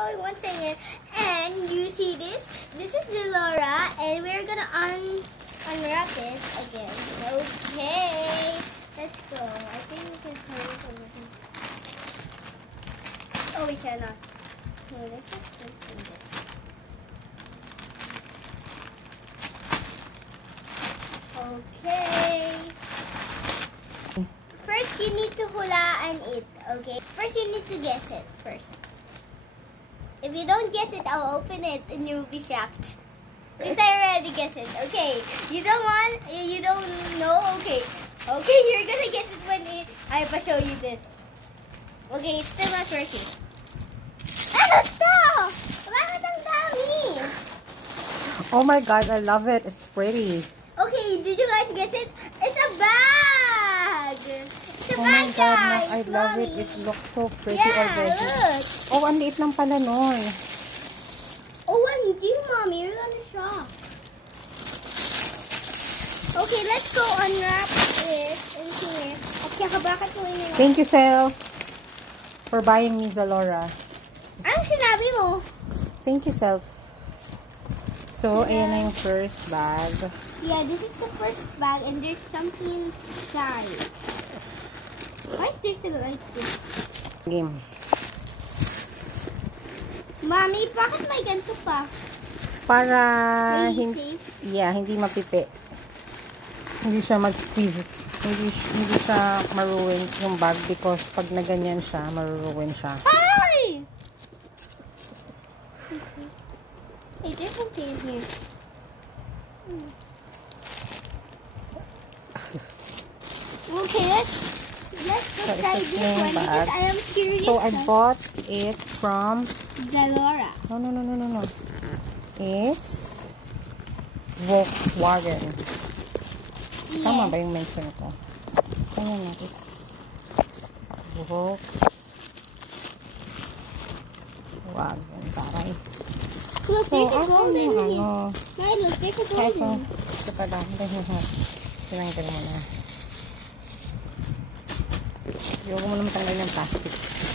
showing one second. And you see this? This is Zalora, and we're gonna unwrap it again. Okay, let's go. I think we can try this over here. Oh, we cannot. Okay, let's just open this. Okay. First, you need to hulaan it, okay? First, you need to guess it first. If you don't guess it, I'll open it and you'll be shocked. Because I already guessed it. Okay. You don't know? Okay. Okay, you're gonna guess it when I show you this. Okay, it's still not working. Ano to? Bakit ang dami? Oh my God, I love it. It's pretty. Okay, did you guys guess it? It's a bag! It's a Oh bag, my God, guys! I love it. It looks so pretty already. Look! Oh, ang liit lang pala nun. OMG, Mommy, you're gonna shock. Okay, let's go unwrap it in here. Okay, bakit mo yun? Thank you, Sel, for buying me Zalora. Anong sinabi mo? Thank you, Self. So, ayan na yung first bag. Yeah, this is the first bag and there's something inside. Why is there still like this? Game. Mommy, bakit may ganito pa? Para Safe. hindi mapipi. Hindi siya mag-squeeze. Hindi siya maruin yung bag because pag na ganyan siya, maruruin siya. Hi! Hey, there's something in here. Okay, let's So, try it's this a one bag. because I am curious. So, I bought it from... Zalora. No. It's Volkswagen. Yes. Tama ba yung mention ko? Ano na? It's Volkswagen. Taray. Look, there's a gold in here. Ano? Mine, look, there's a gold in here. Ito pala. Tinanggal mo na. Huwag mo naman tanggal yung plastic.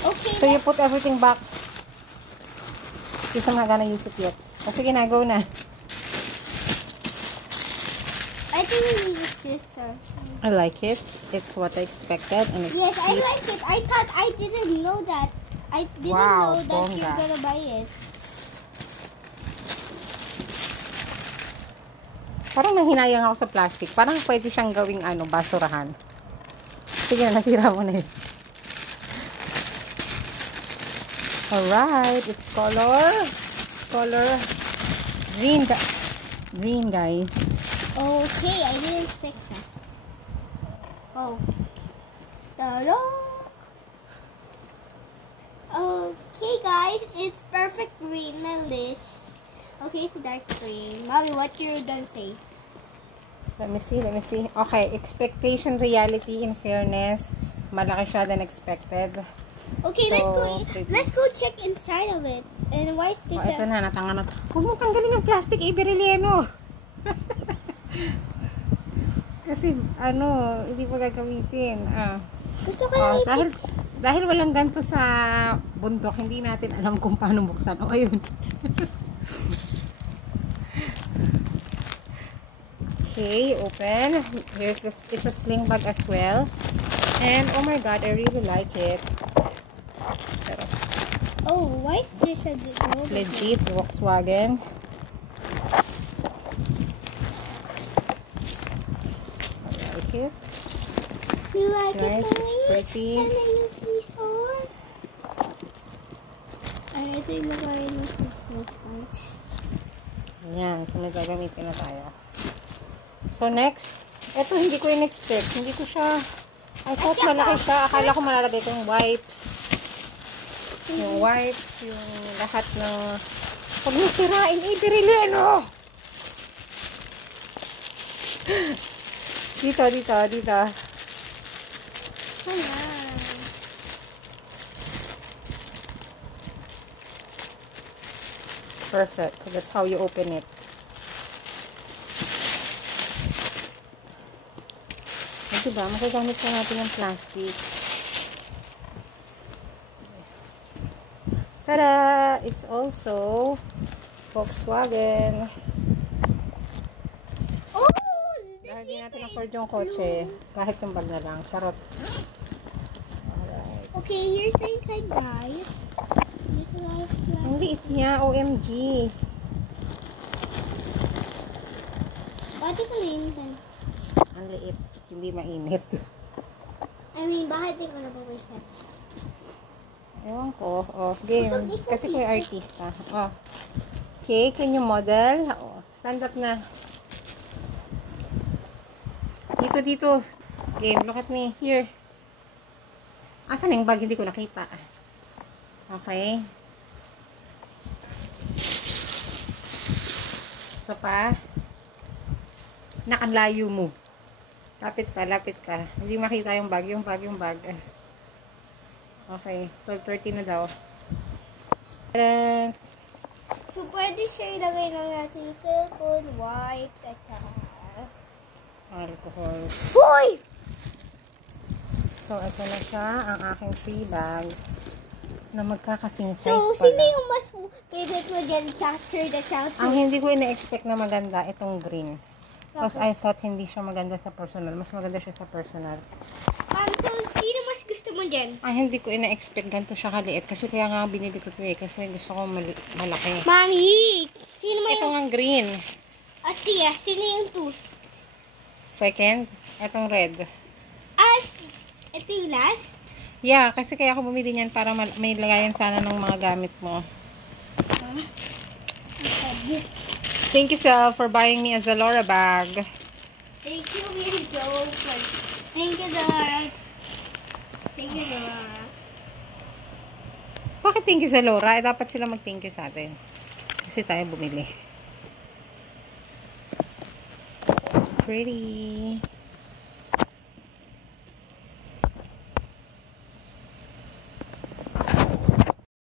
Okay. So, you put everything back. Because I'm not gonna use it yet. O, sige na. Go na. I think we need a scissor. I like it. It's what I expected. And it's Yes, I cheap. like it. I thought I didn't know that. I didn't Wow, know that bongga. you're gonna buy it. Parang nanghinayang ako sa plastic. Parang pwede siyang gawing basurahan. Sige na, nasira mo na yun. Alright, it's color green, guys. Okay, I didn't expect that. Oh. Ta-da! Okay, guys, it's perfect green and this. Okay, it's dark green. Mommy, what you gonna say? Let me see. Okay, expectation, reality, in fairness, malaki siya than expected. Okay, So, let's go check inside of it. And why is this? Ito na, natanga na. Huwag mo tanggalin yung plastic, Iberileno. Kasi, hindi pa gagamitin. Gusto ko na Dahil walang ganito sa bundok, hindi natin alam kung paano buksan. O, ayun. Okay, open. Here's this. It's a sling bag as well. And, oh my God, I really like it. Oh, why is there a It's legit Volkswagen. I like it. You like It's nice. it, It's pretty. Can I use scissors? I think we're going to use scissors, guys. Yan. So, may gagamitin na tayo. So, next. Ito, hindi ko in-expect. Hindi ko siya... I thought malaki siya. Akala ko malalagay ko yung wipes. Yung wipes, yung lahat ng... Huwag mo sirain, Iberileno! Dito. Ayan. Perfect. That's how you open it. Diba? Magagamit pa natin yung plastic. Tada! It's also Volkswagen. Oh! Dahil di natin afford yung kotse, kahit yung bag na lang. Charot. Alright. Okay, here's the inside, guys. There's a lot of plastic. Ang liit niya, OMG. Bakit ko na yun? Ang liit. Hindi mainit. I mean, bakit di ko na pawish na? Ewan ko. Oh, game. Kasi ko yung artista. Oh. Okay, can you model? Oh, stand up na. Dito. Game, look at me. Here. Asan na yung bag? Hindi ko nakita. Okay. So pa. Nakalayo mo. Lapit ka. Hindi makita yung bag. Yung bag. Okay. 12:30 na daw. So, pwede siya ilagay lang natin yung cellphone, wipes, at Alcohol. Hoy! So, ito na siya. Ang aking 3 bags. Na magkakasing size So, pala. sino yung mas favorite mo dyan? Capture the selfie. Ang hindi ko ina-expect na maganda, itong green. Because I thought hindi siya maganda sa personal. Mas maganda siya sa personal. So, sino mas gusto mo dyan? Ang hindi ko ina-expect ganito siya kaliit. Kasi kaya nga binili ko ito eh. Kasi gusto ko malaki. Mami! Sino mo Ito yung... nga green. Sige, sino yung boost? Second, itong red. Ito yung last? Yeah, kasi kaya ako bumili niyan para may lagayan sana ng mga gamit mo. Okay. Thank you, Sel, for buying me a Zalora bag. Thank you, Mary Jo. Thank you, Dora. Thank you, Dora. Bakit thank you, Zalora? Dapat sila mag-thank you sa atin. Kasi tayo bumili. It's pretty.